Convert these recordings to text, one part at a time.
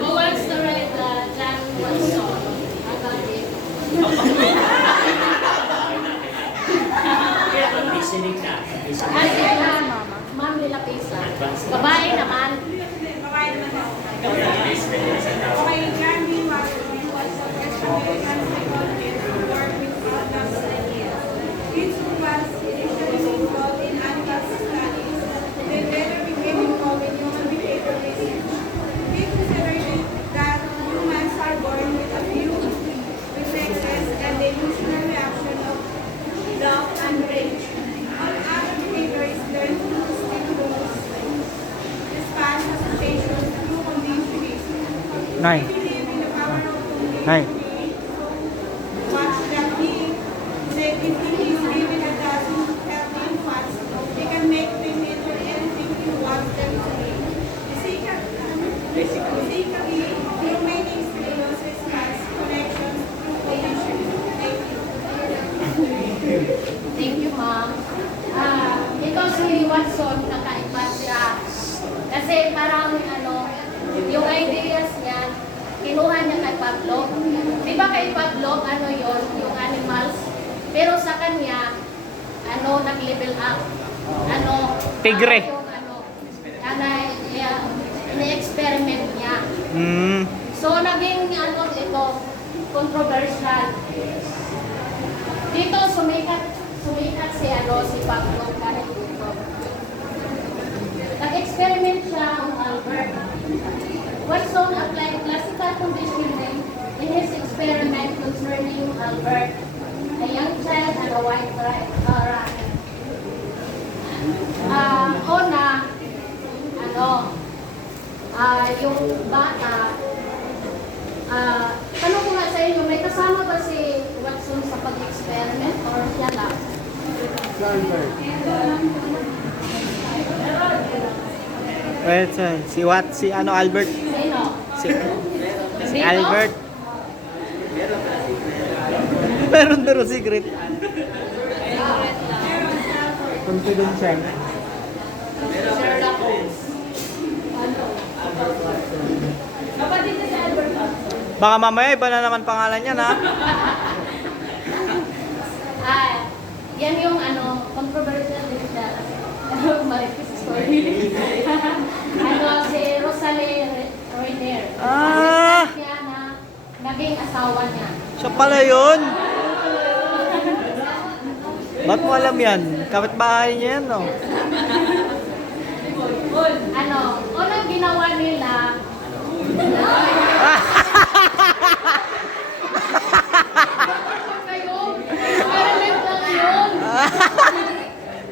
Who wants to write John Watson about it? Listening ka. Ay, Ma'am Lila Pisa. Babae naman. Okay, Gandhi was the first American psychologist to work with adults ideas. This was initially involved in animal studies, then later became involved in human behavior research. He considered that humans are born with a few reflexes and the emotional reaction of love and rage. All other behavior is learned through stimulus, response, association, through conditioning. Nay. We believe in the power of Nay. conditioning. Watch that he said if he is given a dozen healthy infants, he can make them into anything he wants them to be. Basically, human stimulus response connections through conditioning. Thank you. Thank you, Ma'am. Ito si Watson, kakaiba siya. Kasi parang yung ideas niya, kinuha niya kay Pavlov. Di ba kay Pavlov, yon yung animals? Pero sa kanya, nag-level up. Tigre. Yung ini-experiment niya. So, naging ito, controversial. Dito, sumikat si Pavlov kahit dito. Nag-experiment siya ang Albert. Watson applied classical conditioning in his experiment concerning Albert, a young child and a white rat. Yung bata, tanong ko nga sa inyo, may kasama ba si Watson sa pag-experiment or siya lang? Wait, si Albert? Sino? Si Albert. Meron pero secret. Confidential. Sherlock Holmes. Kapatid ni si Albert. Baka mamaya iba na naman pangalan niya na. Yan yung controversial din siya. Marites story. Si Rosalie Renier. Niya na naging asawa niya. Siya pala yun. Ba't mo alam yan? Kapitbahay niya yan, no? Unang ginawa nila,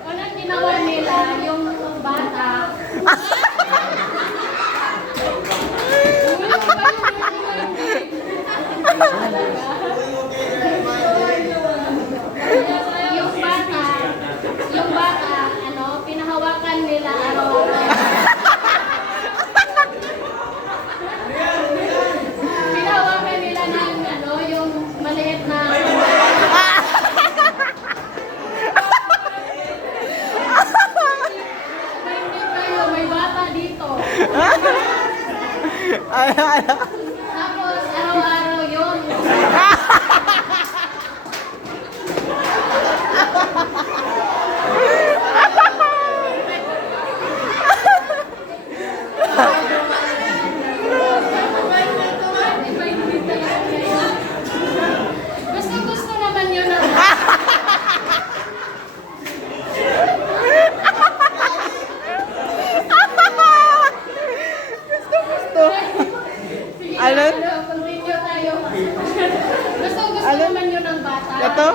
unang ginawa nila, yung bata, yung bata, pinahawakan nila, pinahawakan nila ng, yung maliit na, may bata dito. Tapos, araw-araw yun. Gusto naman yun na. Continue tayo. Gusto naman yun ng bata. Ito?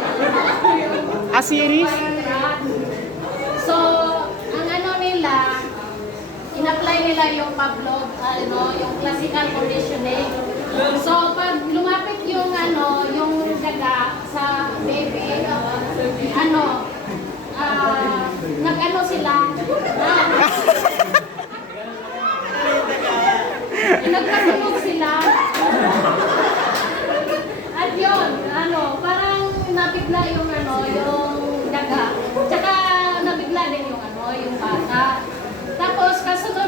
A series? So, ang nila, in-apply nila yung Pavlov, yung classical conditioning. So, pag lumapit yung yung daga sa baby, sila, nagkasunog sila. At yun, parang nabigla yung yung daga. Tsaka nabigla din yung yung bata. Tapos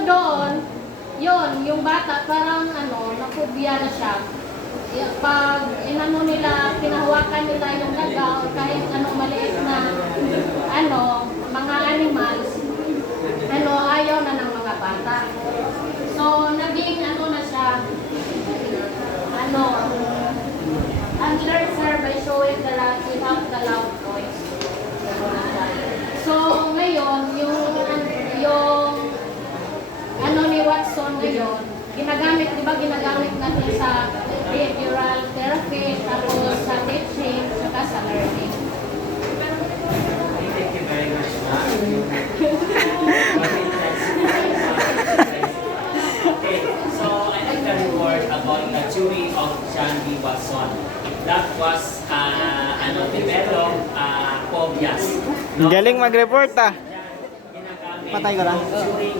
doon, yun, yung bata parang napubya na siya. Pag inano nila, kinahawakan nila yung daga o kahit maliit na mga animals, ayaw na ng mga bata. So, naging na siya, unlearn her by showing the love without the loud voice. So, ngayon, yung ni Watson ngayon, ginagamit natin sa behavioral therapy, tapos sa teaching, saka sa learning. Thank you very much, ma'am. Okay, so I like the report about the theory of John D. Watson. That was developed phobias. Galing mag-report ah. Ginagamit Patay ko lang. yung theory